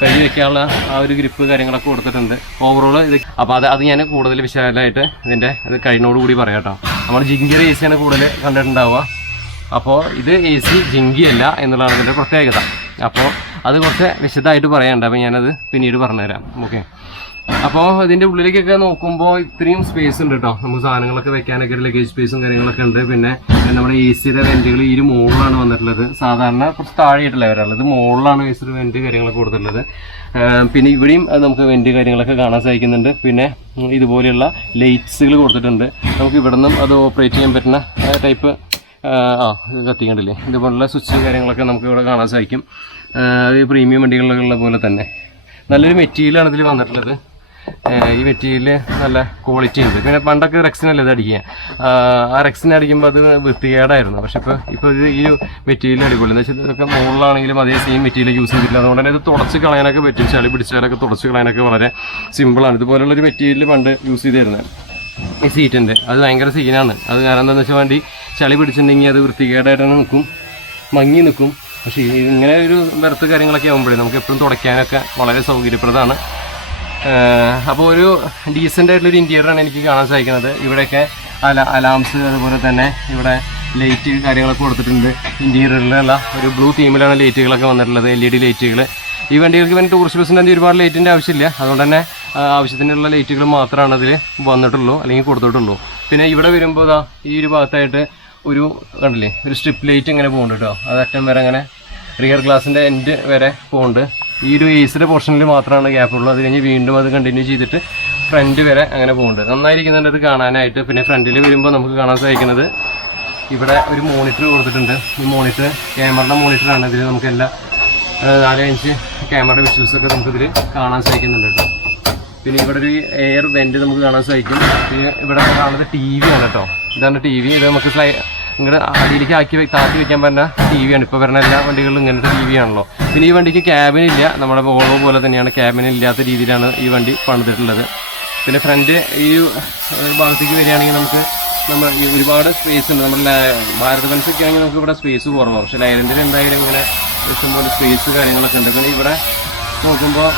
കൈ വയ്ക്കാനുള്ള ആ ഒരു ഗ്രിപ്പ് കാര്യങ്ങളൊക്കെ കൊടുത്തിട്ടുണ്ട്. ഓവറോൾ ഇത് അപ്പോൾ അത് ഞാൻ കൂടുതൽ വിശാലമായിട്ട് ഇതിൻ്റെ അത് കഴിഞ്ഞോടുകൂടി പറയാം കേട്ടോ. നമ്മൾ ജിങ്കിയുടെ AC ആണ് കൂടുതൽ കണ്ടിട്ടുണ്ടാവുക. അപ്പോൾ ഇത് AC ജിങ്കിയല്ല എന്നുള്ളതാണ് ഇതിൻ്റെ പ്രത്യേകത. അപ്പോൾ അത് കുറച്ച് വിശദമായിട്ട് പറയാനുണ്ട്. അപ്പോൾ ഞാനത് പിന്നീട് പറഞ്ഞുതരാം. ഓക്കെ. അപ്പോൾ ഇതിൻ്റെ ഉള്ളിലേക്കൊക്കെ നോക്കുമ്പോൾ ഇത്രയും സ്പേസ് ഉണ്ട് കേട്ടോ. നമുക്ക് സാധനങ്ങളൊക്കെ വെക്കാനൊക്കെ ഒരു ലഗേജ് സ്പേസും കാര്യങ്ങളൊക്കെ ഉണ്ട്. പിന്നെ നമ്മുടെ AC-യുടെ വെൻറ്റുകൾ ഈ മുകളിലാണ് വന്നിട്ടുള്ളത്. സാധാരണ കുറച്ച് താഴെയായിട്ടല്ല വരാറുള്ളത്. മുകളിലാണ് AC-യുടെ വെൻറ്റ് കാര്യങ്ങളൊക്കെ കൊടുത്തിട്ടുള്ളത്. പിന്നെ ഇവിടെയും നമുക്ക് വെൻറ്റ് കാര്യങ്ങളൊക്കെ കാണാൻ സാധിക്കുന്നുണ്ട്. പിന്നെ ഇതുപോലെയുള്ള ലൈറ്റ്സുകൾ കൊടുത്തിട്ടുണ്ട്. നമുക്ക് ഇവിടെ നിന്നും അത് ഓപ്പറേറ്റ് ചെയ്യാൻ പറ്റുന്ന ടൈപ്പ് കത്തിക്കണ്ടില്ലേ, ഇതുപോലുള്ള സ്വിച്ച് കാര്യങ്ങളൊക്കെ നമുക്ക് ഇവിടെ കാണാൻ സാധിക്കും. പ്രീമിയം വണ്ടികളിലുള്ള പോലെ തന്നെ നല്ലൊരു മെറ്റീരിയലാണ് ഇതിൽ വന്നിട്ടുള്ളത്. ഈ മെറ്റീരിയൽ നല്ല ക്വാളിറ്റി ഉണ്ട്. പിന്നെ പണ്ടൊക്കെ റെക്സിനല്ല ഇത് അടിക്കുക. ആ റെക്സിനെ അടിക്കുമ്പോൾ അത് വൃത്തികേടായിരുന്നു. പക്ഷെ ഇപ്പോൾ ഇത് ഈ ഒരു മെറ്റീരിയൽ അടിപൊളി. എന്ന് വെച്ചാൽ ഇതൊക്കെ മുകളിലാണെങ്കിലും അതേ സെയിം മെറ്റീരിയൽ യൂസ് ചെയ്തിട്ടില്ല. അതുകൊണ്ട് തന്നെ ഇത് തുടച്ച് കളയാനൊക്കെ പറ്റും. ചളി പിടിച്ചാലൊക്കെ തുടച്ച് കളയാനൊക്കെ വളരെ സിമ്പിളാണ്. ഇതുപോലുള്ളൊരു മെറ്റീരിയൽ പണ്ട് യൂസ് ചെയ്തിരുന്നത് ഈ സീറ്റിൻ്റെ. അത് ഭയങ്കര സീനാണ്. അത് കാരണം എന്താണെന്ന് വെച്ചാൽ വേണ്ടി ചളി പിടിച്ചിട്ടുണ്ടെങ്കിൽ അത് വൃത്തികേടായിട്ട് തന്നെ നിൽക്കും, മങ്ങി നിൽക്കും. പക്ഷേ ഇങ്ങനെ ഒരു ബെർത്ത് കാര്യങ്ങളൊക്കെ ആകുമ്പോഴേ നമുക്ക് എപ്പോഴും തുടയ്ക്കാനൊക്കെ വളരെ സൗകര്യപ്രദമാണ്. അപ്പോൾ ഒരു ഡീസൻ്റ് ആയിട്ടുള്ളൊരു ഇൻറ്റീരിയറാണ് എനിക്ക് കാണാൻ സാധിക്കുന്നത്. ഇവിടെയൊക്കെ അലാംസ്, അതുപോലെ തന്നെ ഇവിടെ ലൈറ്റ് കാര്യങ്ങളൊക്കെ കൊടുത്തിട്ടുണ്ട്. ഇൻറ്റീരിയറിലുള്ള ഒരു ബ്ലൂ തീമിലാണ് ലൈറ്റുകളൊക്കെ വന്നിട്ടുള്ളത്, LED ലൈറ്റുകൾ. ഈ വണ്ടികൾക്ക് പിന്നെ ടൂറിസ്റ്റ് ബസ്സിൻ്റെ ഒരുപാട് ലൈറ്റിൻ്റെ ആവശ്യമില്ല. അതുകൊണ്ട് തന്നെ ആവശ്യത്തിനുള്ള ലൈറ്റുകൾ മാത്രമാണ് അതിൽ വന്നിട്ടുള്ളൂ അല്ലെങ്കിൽ കൊടുത്തിട്ടുള്ളൂ. പിന്നെ ഇവിടെ വരുമ്പോൾ ഈ ഒരു ഭാഗത്തായിട്ട് ഒരു കണ്ടില്ലേ ഒരു സ്ട്രിപ്പ് ലൈറ്റ് ഇങ്ങനെ പോകുന്നുണ്ട് കേട്ടോ. അത് അറ്റം വരെ അങ്ങനെ റിയർ ഗ്ലാസിൻ്റെ എൻഡ് വരെ പോകുന്നുണ്ട്. ഈ ഒരു AC-യുടെ പോർഷനിൽ മാത്രമാണ് ഗ്യാപ്പുള്ളൂ. അത് കഴിഞ്ഞ് വീണ്ടും അത് കണ്ടിന്യൂ ചെയ്തിട്ട് ഫ്രണ്ട് വരെ അങ്ങനെ പോകുന്നുണ്ട്. നന്നായിരിക്കുന്നുണ്ട് അത് കാണാനായിട്ട്. പിന്നെ ഫ്രണ്ടിൽ വരുമ്പോൾ നമുക്ക് കാണാൻ സാധിക്കുന്നത് ഇവിടെ ഒരു മോണിറ്റർ കൊടുത്തിട്ടുണ്ട്. ഈ മോണിറ്റർ ക്യാമറയുടെ മോണിറ്ററാണ്. ഇതിൽ നമുക്ക് എല്ലാ 4-5 ക്യാമറ വിഷ്വൽസൊക്കെ നമുക്കിതിൽ കാണാൻ സാധിക്കുന്നുണ്ട് കേട്ടോ. പിന്നെ ഇവിടെ ഒരു എയർ വെൻറ്റ് നമുക്ക് കാണാൻ സാധിക്കും. പിന്നെ ഇവിടെ കാണുന്നത് TV ആണ് കേട്ടോ. ഇതാണ് TV. ഇത് നമുക്ക് ഇങ്ങനെ അടിയിലേക്ക് താത്തി വയ്ക്കാൻ പറ്റുന്ന TV ആണ്. ഇപ്പോൾ വരുന്ന എല്ലാ വണ്ടികളിലും ഇങ്ങനത്തെ TV ആണല്ലോ. പിന്നെ ഈ വണ്ടിക്ക് ക്യാബിനില്ല. നമ്മുടെ വോൾവോ പോലെ തന്നെയാണ് ക്യാബിനില്ലാത്ത രീതിയിലാണ് ഈ വണ്ടി പണിതിട്ടുള്ളത്. പിന്നെ ഫ്രണ്ട് ഈ ഭാഗത്തേക്ക് വരികയാണെങ്കിൽ നമുക്ക് ഒരുപാട് സ്പേസ് ഉണ്ട്. നമ്മുടെ ഭാരത് ബെൻസൊക്കെ ആണെങ്കിൽ നമുക്ക് ഇവിടെ സ്പേസ് കുറവാണ്. പക്ഷേ ലൈലൻഡിൽ എന്തായാലും ഇങ്ങനെ ഇഷ്ടംപോലെ സ്പേസ് കാര്യങ്ങളൊക്കെ ഉണ്ട്. പിന്നെ ഇവിടെ നോക്കുമ്പോൾ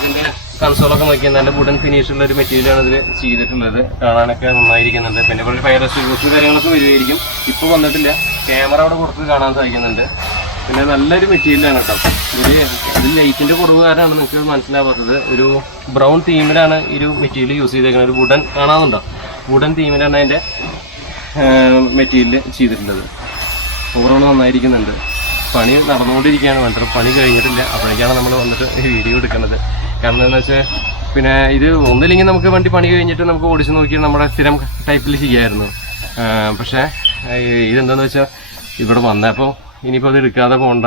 ഇതിൻ്റെ കൺസോളൊക്കെ നോക്കിയാൽ നല്ല വുഡൻ ഫിനിഷുള്ള ഒരു മെറ്റീരിയലാണ് ഇതിൽ ചെയ്തിട്ടുള്ളത്. കാണാനൊക്കെ നന്നായിരിക്കുന്നുണ്ട്. പിന്നെ ഇവിടെ ഫയർ എക്സ്റ്റിംഗ്വിഷറും കാര്യങ്ങളൊക്കെ വരുമായിരിക്കും. ഇപ്പോൾ വന്നിട്ടില്ല, ക്യാമറ അവിടെ പുറത്ത് കാണാൻ സാധിക്കുന്നുണ്ട്. പിന്നെ നല്ലൊരു മെറ്റീരിയലാണ് കേട്ടോ. ഇത് ലൈറ്റിൻ്റെ കുറവ് കാരണമാണ് നിങ്ങൾക്ക് മനസ്സിലാവാത്തത്. ഒരു ബ്രൗൺ തീമിലാണ് ഈ ഒരു മെറ്റീരിയൽ യൂസ് ചെയ്തേക്കുന്നത്. ഒരു വുഡൻ കാണാവുന്നുണ്ടോ, വുഡൻ തീമിലാണ് അതിൻ്റെ മെറ്റീരിയൽ ചെയ്തിട്ടുള്ളത്. ഓവറോൾ നന്നായിരിക്കുന്നുണ്ട്. പണി നടന്നുകൊണ്ടിരിക്കുകയാണ്, വേണ്ടത് പണി കഴിഞ്ഞിട്ടില്ല. അപ്പോഴേക്കാണ് നമ്മൾ വന്നിട്ട് വീഡിയോ എടുക്കുന്നത്. കാരണം എന്താണെന്ന് വെച്ചാൽ പിന്നെ ഇത് ഒന്നില്ലെങ്കിൽ നമുക്ക് വണ്ടി പണി കഴിഞ്ഞിട്ട് നമുക്ക് ഓടിച്ച് നോക്കിയാൽ നമ്മുടെ സ്ഥിരം ടൈപ്പിൽ ചെയ്യാമായിരുന്നു. പക്ഷേ ഇതെന്താണെന്ന് വെച്ചാൽ ഇവിടെ വന്നപ്പോൾ ഇനിയിപ്പോൾ അത് എടുക്കാതെ പോകണ്ട.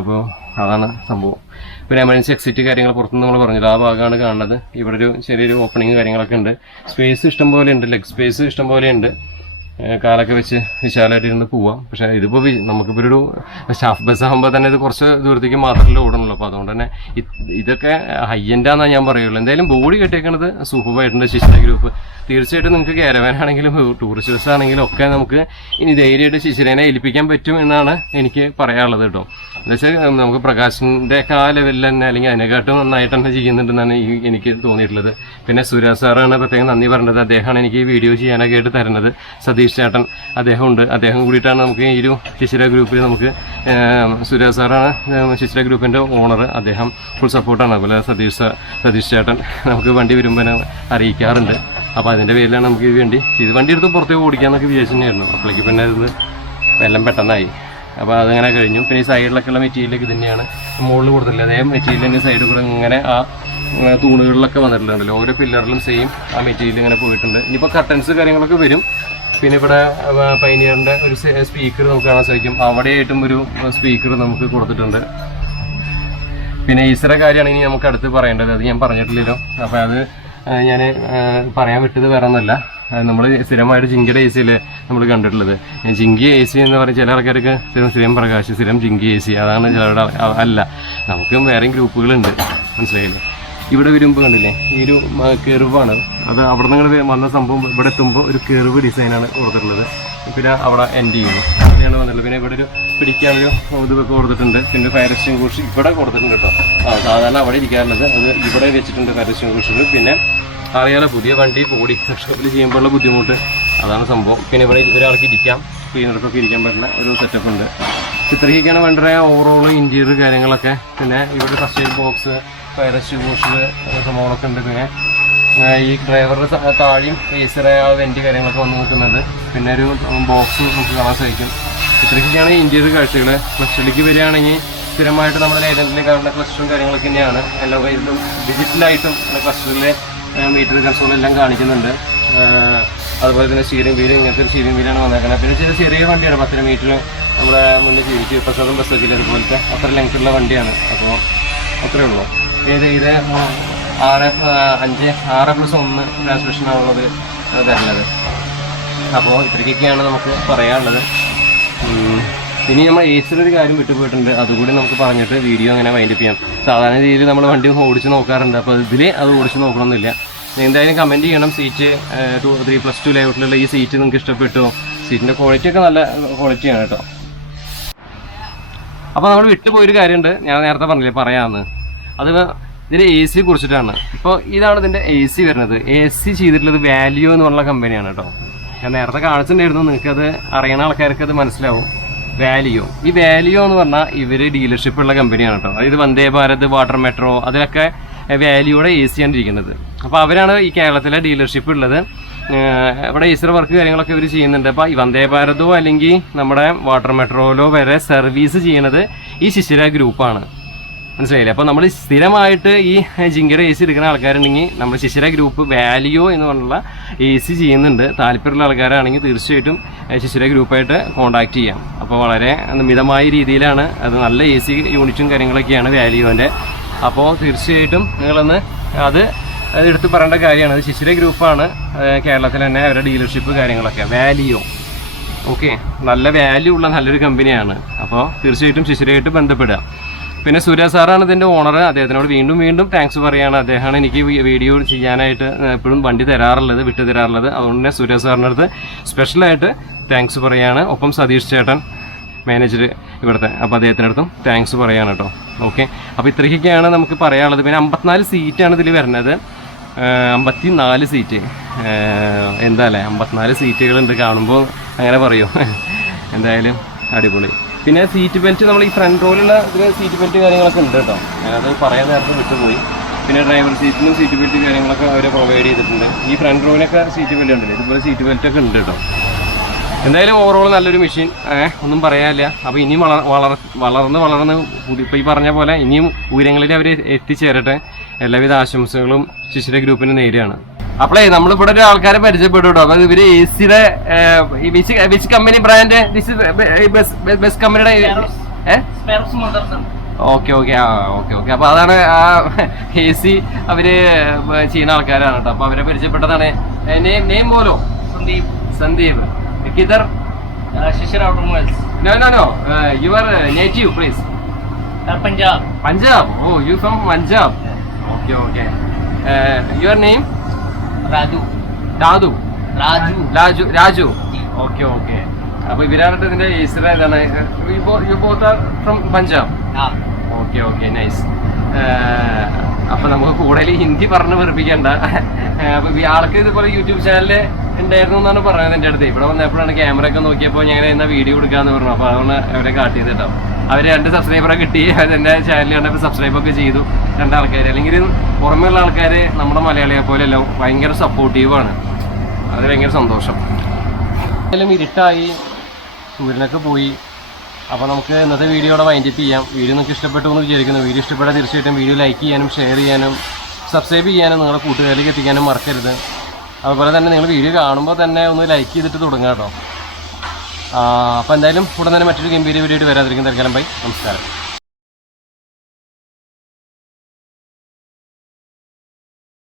അപ്പോൾ അതാണ് സംഭവം. പിന്നെ എമർജൻസി എക്സിറ്റ് കാര്യങ്ങൾ പുറത്തുനിന്ന് നമ്മൾ പറഞ്ഞത് ആ ഭാഗമാണ് കാണുന്നത്. ഇവിടെ ഒരു ചെറിയൊരു ഓപ്പണിങ് കാര്യങ്ങളൊക്കെ ഉണ്ട്. സ്പേസ് ഇഷ്ടം പോലെ ഉണ്ട്, ലെഗ് സ്പേസ് ഇഷ്ടം പോലെ ഉണ്ട്. കാലൊക്കെ വെച്ച് വിശാലമായിട്ട് ഇരുന്ന് പോവാം. പക്ഷേ ഇതിപ്പോൾ നമുക്കിപ്പോൾ ഒരു സ്റ്റാഫ് ബസ് ആകുമ്പോൾ തന്നെ ഇത് കുറച്ച് ദൂരത്തേക്ക് മാത്രമല്ലേ ഓടണുള്ളൂ. അപ്പോൾ അതുകൊണ്ട് തന്നെ ഇതൊക്കെ ഹൈ എൻഡാണെന്നാണ് ഞാൻ പറയുള്ളൂ. എന്തായാലും ബോഡി കെട്ടിയേക്കുന്നത് സൂപ്പറായിട്ടുണ്ട്. ശിശിര ഗ്രൂപ്പ് തീർച്ചയായിട്ടും നിങ്ങൾക്ക് കാരവാൻ ആണെങ്കിലും ടൂറിസ്റ്റ് ബസ് ആണെങ്കിലും ഒക്കെ നമുക്ക് ഇനി ധൈര്യമായിട്ട് ശിശിരനെ ഏൽപ്പിക്കാൻ പറ്റും എന്നാണ് എനിക്ക് പറയാനുള്ളത് കേട്ടോ. എന്താ വെച്ചാൽ നമുക്ക് പ്രകാശിൻ്റെ ഒക്കെ ആ ലെവലിൽ തന്നെ അല്ലെങ്കിൽ അതിനെക്കാട്ടും നന്നായിട്ട് തന്നെ ചെയ്യുന്നുണ്ടെന്നാണ് എനിക്ക് തോന്നിയിട്ടുള്ളത്. പിന്നെ സുരാജ് സാറാണ് പ്രത്യേകം നന്ദി പറഞ്ഞത്. അദ്ദേഹമാണ് എനിക്ക് ഈ വീഡിയോ ചെയ്യാനൊക്കെ ആയിട്ട് തരുന്നത്. സതീഷ് ചേട്ടൻ അദ്ദേഹം ഉണ്ട്. അദ്ദേഹം കൂടിയിട്ടാണ് നമുക്ക് ഈ ഒരു ശിശിര ഗ്രൂപ്പിൽ നമുക്ക് സുരാജ് സാറാണ് ശിശിര ഗ്രൂപ്പിൻ്റെ ഓണർ. അദ്ദേഹം ഫുൾ സപ്പോർട്ടാണ്. അതുപോലെ സതീഷ് ചേട്ടൻ നമുക്ക് വണ്ടി വരുമ്പോൾ അറിയിക്കാറുണ്ട്. അപ്പോൾ അതിൻ്റെ പേരിലാണ് നമുക്ക് ഈ വണ്ടി എടുത്ത് പുറത്തേക്ക് ഓടിക്കാമെന്നൊക്കെ വിചാരിച്ചു തന്നെയായിരുന്നു. അപ്പോഴേക്ക് പിന്നെ ഇത് എല്ലാം പെട്ടെന്നായി. അപ്പോൾ അതങ്ങനെ കഴിഞ്ഞു. പിന്നെ ഈ സൈഡിലൊക്കെയുള്ള മെറ്റീരിയലൊക്കെ ഇത് തന്നെയാണ് മുകളിൽ കൊടുത്തില്ല. അതേ മെറ്റീരിയലിൻ്റെ സൈഡിൽ കൂടെ ഇങ്ങനെ ആ തൂണുകളിലൊക്കെ വന്നിട്ടുണ്ടല്ലോ. ഓരോ പില്ലറിലും സെയിം ആ മെറ്റീരിയൽ ഇങ്ങനെ പോയിട്ടുണ്ട്. ഇനിയിപ്പോൾ കർട്ടൻസ് കാര്യങ്ങളൊക്കെ വരും. പിന്നെ ഇവിടെ പൈനിയറിൻ്റെ ഒരു സ്പീക്കർ നമുക്ക് കാണാൻ സാധിക്കും. അവിടെയായിട്ടും ഒരു സ്പീക്കർ നമുക്ക് കൊടുത്തിട്ടുണ്ട്. പിന്നെ ഈസറ കാര്യമാണ് ഇനി നമുക്ക് അടുത്ത് പറയേണ്ടത്. അത് ഞാൻ പറഞ്ഞിട്ടില്ലല്ലോ. അപ്പോൾ അത് ഞാൻ പറയാൻ വിട്ടത് വേറെ ഒന്നുമല്ല. നമ്മൾ സ്ഥിരമായിട്ട് ജിങ്കിയുടെ എ സിയിൽ നമ്മൾ കണ്ടിട്ടുള്ളത്. ജിങ്കി എ സി എന്ന് പറഞ്ഞാൽ ചില ആൾക്കാർക്ക് സ്ഥിരം പ്രകാശ്, സ്ഥിരം ജിങ്കി എ സി, അതാണ് ചിലരുടെ അല്ല. നമുക്കും വേറെയും ഗ്രൂപ്പുകളുണ്ട്, മനസ്സിലായില്ലേ. ഇവിടെ വരുമ്പോൾ കണ്ടില്ലേ ഈ ഒരു കെർവാണ്. അത് അവിടെ നിന്ന് വന്ന സംഭവം ഇവിടെ എത്തുമ്പോൾ ഒരു കെർവ് ഡിസൈനാണ് കൊടുത്തിട്ടുള്ളത്. പിന്നെ അവിടെ എൻഡ് ചെയ്യുന്നു അങ്ങനെയാണ് വന്നിട്ടുള്ളത്. പിന്നെ ഇവിടെ ഒരു പിടിക്കാനൊരു ഇതൊക്കെ കൊടുത്തിട്ടുണ്ട്. പിന്നെ ഫയർ എക്സ്റ്റിംഗ്വിഷർ ഇവിടെ കൊടുത്തിട്ടുണ്ട് കേട്ടോ. സാധാരണ അവിടെ ഇരിക്കാറുള്ളത് അത് ഇവിടെ വെച്ചിട്ടുണ്ട് ഫയർ എക്സ്റ്റിംഗ്വിഷർ. പിന്നെ അറിയാലോ പുതിയ വണ്ടി ബോഡി വർക്ക്ഷോപ്പിൽ ചെയ്യുമ്പോഴുള്ള ബുദ്ധിമുട്ട്, അതാണ് സംഭവം. പിന്നെ ഇവിടെ ഒരാൾക്ക് ഇരിക്കാം, ക്ലീനർക്കൊക്കെ ഇരിക്കാൻ പറ്റുന്ന ഒരു സെറ്റപ്പ് ഉണ്ട്. ഇത്രയൊക്കെയാണ് വേണ്ട ഓവറോൾ ഇൻറ്റീരിയർ കാര്യങ്ങളൊക്കെ. പിന്നെ ഇവിടെ first aid box, fire extinguisher സംഭവങ്ങളൊക്കെ ഉണ്ട്. പിന്നെ ഈ ഡ്രൈവറുടെ താഴെയും ഏസറെ ആ വെൻറ്റ് കാര്യങ്ങളൊക്കെ വന്ന് നിൽക്കുന്നുണ്ട്. പിന്നെ ഒരു ബോക്സ് നമുക്ക് കാണാൻ സാധിക്കും. ഇത്രയൊക്കെയാണ് ഇൻറ്റീരിയർ കാഴ്ചകൾ. ക്ലസ്റ്ററിലേക്ക് വരികയാണെങ്കിൽ സ്ഥിരമായിട്ട് നമ്മൾ ലൈലൻഡിൽ കാണുന്ന ക്ലസ്റ്ററും കാര്യങ്ങളൊക്കെ തന്നെയാണ്. എല്ലാം ഇതിലും ഡിജിറ്റലായിട്ടും ക്ലസ്റ്ററിലെ മീറ്റർ കൺസോൾ എല്ലാം കാണിക്കുന്നുണ്ട്. അതുപോലെ തന്നെ സ്റ്റിയറിംഗ് വീല് ഇങ്ങനത്തെ ഒരു സ്റ്റിയറിംഗ് വീലാണ് വന്നേക്കുന്നത്. പിന്നെ ചെറിയ വണ്ടിയാണ്, 10 മീറ്റർ നമ്മുടെ മുന്നേ ജീവിച്ച് പ്രസാദം ബസ്സൊക്കെ അതുപോലത്തെ അത്ര ലെങ്ത്തുള്ള വണ്ടിയാണ്. അപ്പോൾ അത്രയേ ഉള്ളൂ. ഇത് 6+1 ട്രാൻസ്മിഷനാണുള്ളത് തരുന്നത്. അപ്പോൾ ഇത്രയ്ക്കൊക്കെയാണ് നമുക്ക് പറയാനുള്ളത്. ഇനി നമ്മൾ ഏസിലൊരു കാര്യം വിട്ടുപോയിട്ടുണ്ട്, അതുകൂടി നമുക്ക് പറഞ്ഞിട്ട് വീഡിയോ അങ്ങനെ വൈൻഡപ്പ് ചെയ്യാം. സാധാരണ രീതിയിൽ നമ്മൾ വണ്ടി ഓടിച്ച് നോക്കാറുണ്ട്. അപ്പോൾ ഇതിൽ അത് ഓടിച്ച് നോക്കണമെന്നില്ല. എന്തായാലും കമൻറ്റ് ചെയ്യണം. സീറ്റ് 3+2 ലേഔട്ടിലുള്ള ഈ സീറ്റ് നിങ്ങൾക്ക് ഇഷ്ടപ്പെട്ടോ? സീറ്റിൻ്റെ ക്വാളിറ്റിയൊക്കെ നല്ല ക്വാളിറ്റിയാണ് കേട്ടോ. അപ്പോൾ നമ്മൾ വിട്ടുപോയൊരു കാര്യമുണ്ട്, ഞാൻ നേരത്തെ പറഞ്ഞില്ലേ പറയാമെന്ന്. അത് ഇതിൻ്റെ എ സി കുറിച്ചിട്ടാണ്. ഇപ്പോൾ ഇതാണ് ഇതിൻ്റെ എ സി വരുന്നത്. എ സി ചെയ്തിട്ടുള്ളത് വാല്യൂ എന്ന് പറഞ്ഞ കമ്പനിയാണ് കേട്ടോ. ഞാൻ നേരത്തെ കാണിച്ചിട്ടുണ്ടായിരുന്നു, നിങ്ങൾക്കത് അറിയുന്ന ആൾക്കാർക്ക് അത് മനസ്സിലാവും. വാല്യൂ, ഈ വാല്യൂ എന്ന് പറഞ്ഞാൽ ഇവർ ഡീലർഷിപ്പ് ഉള്ള കമ്പനിയാണ് കേട്ടോ. അതായത് വന്ദേ ഭാരത്, വാട്ടർ മെട്രോ, അതിലൊക്കെ വാല്യൂടെ എ സി ആണ് ഇരിക്കുന്നത്. അപ്പോൾ അവരാണ് ഈ കേരളത്തിലെ ഡീലർഷിപ്പ് ഉള്ളത്. ഇവിടെ ഈസ്റ്റർ വർക്ക് കാര്യങ്ങളൊക്കെ ഇവർ ചെയ്യുന്നുണ്ട്. അപ്പോൾ ഈ വന്ദേ ഭാരതോ അല്ലെങ്കിൽ നമ്മുടെ വാട്ടർ മെട്രോയിലോ വരെ സർവീസ് ചെയ്യണത് ഈ ശിശിര ഗ്രൂപ്പാണ്, മനസ്സിലായില്ലേ. അപ്പോൾ നമ്മൾ സ്ഥിരമായിട്ട് ഈ ജിങ്കയുടെ എ സി എടുക്കുന്ന ആൾക്കാരുണ്ടെങ്കിൽ നമ്മൾ ശിശിര ഗ്രൂപ്പ് വാല്യൂ എന്ന് പറഞ്ഞുള്ള എ സി ചെയ്യുന്നുണ്ട്. താല്പര്യമുള്ള ആൾക്കാരാണെങ്കിൽ തീർച്ചയായിട്ടും ശിശിര ഗ്രൂപ്പായിട്ട് കോൺടാക്റ്റ് ചെയ്യാം. അപ്പോൾ വളരെ മിതമായ രീതിയിലാണ് അത്, നല്ല എ സി യൂണിറ്റും കാര്യങ്ങളൊക്കെയാണ് വാല്യൂവിൻ്റെ. അപ്പോൾ തീർച്ചയായിട്ടും നിങ്ങളൊന്ന് അത് എടുത്ത് പറയേണ്ട കാര്യമാണ്. അത് ശിശിര ഗ്രൂപ്പാണ് കേരളത്തിൽ തന്നെ അവരുടെ ഡീലർഷിപ്പ് കാര്യങ്ങളൊക്കെ. വാല്യൂ ഓക്കെ, നല്ല വാല്യൂ ഉള്ള നല്ലൊരു കമ്പനിയാണ്. അപ്പോൾ തീർച്ചയായിട്ടും ശിശിരയായിട്ട് ബന്ധപ്പെടുക. പിന്നെ സുരാജ് സാറാണ് ഇതിൻ്റെ ഓണർ. അദ്ദേഹത്തിനോട് വീണ്ടും താങ്ക്സ് പറയുകയാണ്. അദ്ദേഹമാണ് എനിക്ക് വീഡിയോ ചെയ്യാനായിട്ട് എപ്പോഴും വണ്ടി തരാറുള്ളത്, വിട്ടു തരാറുള്ളത്. അതുകൊണ്ട് തന്നെ സുരാജ് സാറിൻ്റെ അടുത്ത് സ്പെഷ്യലായിട്ട് താങ്ക്സ് പറയുകയാണ്. ഒപ്പം സതീഷ് ചേട്ടൻ മാനേജർ ഇവിടുത്തെ. അപ്പോൾ അദ്ദേഹത്തിനടുത്തും താങ്ക്സ് പറയാണ് കേട്ടോ. ഓക്കെ, അപ്പോൾ ഇത്രയൊക്കെയാണ് നമുക്ക് പറയാനുള്ളത്. പിന്നെ 54 സീറ്റാണ് ഇതിൽ വരുന്നത്. 54 സീറ്റ്. എന്താ അല്ലേ, 54 സീറ്റുകളുണ്ട്. കാണുമ്പോൾ അങ്ങനെ പറയും. എന്തായാലും അടിപൊളി. പിന്നെ സീറ്റ് ബെൽറ്റ് നമ്മൾ ഈ ഫ്രണ്ട് റോയിലുള്ള ഇതിൽ സീറ്റ് ബെൽറ്റ് കാര്യങ്ങളൊക്കെ ഉണ്ട് കേട്ടോ. ഞാനത് പറയാൻ നേരത്തെ വിട്ടുപോയി. പിന്നെ ഡ്രൈവർ സീറ്റിനും സീറ്റ് ബെൽറ്റ് കാര്യങ്ങളൊക്കെ അവർ പ്രൊവൈഡ് ചെയ്തിട്ടുണ്ട്. ഈ ഫ്രണ്ട് റോയിലൊക്കെ സീറ്റ് ബെൽറ്റ് ഉണ്ട്, ഇതുപോലെ സീറ്റ് ബെൽറ്റൊക്കെ ഉണ്ട് കേട്ടോ. എന്തായാലും ഓവറോൾ നല്ലൊരു മെഷീൻ, ഒന്നും പറയാനില്ല. അപ്പോൾ ഇനിയും വളർന്ന് ഇപ്പോൾ ഈ പറഞ്ഞ പോലെ ഇനിയും ഉയരങ്ങളിൽ അവർ എത്തിച്ചേരട്ടെ. എല്ലാവിധ ആശംസകളും ശിശിര ഗ്രൂപ്പിന് നേരെയാണ്. അപ്പോളേ നമ്മളിവിടെ ഒരു ആൾക്കാരെ പരിചയപ്പെട്ടു കേട്ടോ. അപ്പോൾ ഇവര് AC-യുടെ വിച്ച് കമ്പനി ബ്രാൻഡ്, ബെസ്റ്റ് കമ്പനിയുടെ ഓക്കെ. അപ്പോൾ അതാണ് ആ AC അവര് ചെയ്യുന്ന ആൾക്കാരാണ് കേട്ടോ. അപ്പോൾ അവരെ പരിചയപ്പെട്ടതാണ്. നെയിം പോലോ? സന്ദീപ്. കിധർ? Shishir Automobiles. No. Your native place? Punjab. Punjab. Oh, you from Punjab? Okay. Your name? Raju. Okay. അപ്പോൾ ഇവരാണ് ഇതിന്റെ AC-യുടെ ഇതാണ്. You both are from Punjab? Okay, nice. അപ്പോൾ നമുക്ക് കൂടുതൽ ഹിന്ദി പറഞ്ഞ് വെറുപ്പിക്കണ്ട. അപ്പോൾ ആൾക്ക് ഇതുപോലെ യൂട്യൂബ് ചാനൽ ഉണ്ടായിരുന്നു എന്നാണ് പറയുന്നത് എൻ്റെ അടുത്ത്. ഇവിടെ വന്നപ്പോഴാണ് ക്യാമറ ഒക്കെ നോക്കിയപ്പോൾ ഞങ്ങൾ എന്നാ വീഡിയോ എടുക്കാമെന്ന് പറഞ്ഞു. അപ്പോൾ അതാണ് അവരെ കാട്ടി ചെയ്തിട്ടാവും. അവർ 2 സബ്സ്ക്രൈബറെ കിട്ടി. എൻ്റെ ചാനൽ കണ്ടപ്പോൾ സബ്സ്ക്രൈബൊക്കെ ചെയ്തു 2 ആൾക്കാർ. അല്ലെങ്കിൽ പുറമെയുള്ള ആൾക്കാർ നമ്മുടെ മലയാളിയെ പോലെയല്ല, ഭയങ്കര സപ്പോർട്ടീവാണ്. അത് ഭയങ്കര സന്തോഷം. എന്തായാലും ഇരുട്ടായി, സൂര്യനൊക്കെ പോയി. അപ്പോൾ നമുക്ക് ഇന്നത്തെ വീഡിയോയുടെ വൈൻഡപ്പ് ചെയ്യാം. വീഡിയോ നിങ്ങൾക്ക് ഇഷ്ടപ്പെട്ടു എന്ന് വിചാരിക്കുന്നു. വീഡിയോ ഇഷ്ടപ്പെട്ടാൽ തീർച്ചയായിട്ടും വീഡിയോ ലൈക്ക് ചെയ്യാനും ഷെയർ ചെയ്യാനും സബ്സ്ക്രൈബ് ചെയ്യാനും നിങ്ങളുടെ കൂട്ടുകാരിലേക്ക് എത്തിക്കാനും മറക്കരുത്. അതുപോലെ തന്നെ നിങ്ങൾ വീഡിയോ കാണുമ്പോൾ തന്നെ ഒന്ന് ലൈക്ക് ചെയ്തിട്ട് തുടങ്ങാം കേട്ടോ. അപ്പോൾ എന്തായാലും ഉടൻ തന്നെ മറ്റൊരു ഗംഭീര വീഡിയോ ആയിട്ട് വരാതിരിക്കും. തൽക്കാലം ബൈ, നമസ്കാരം.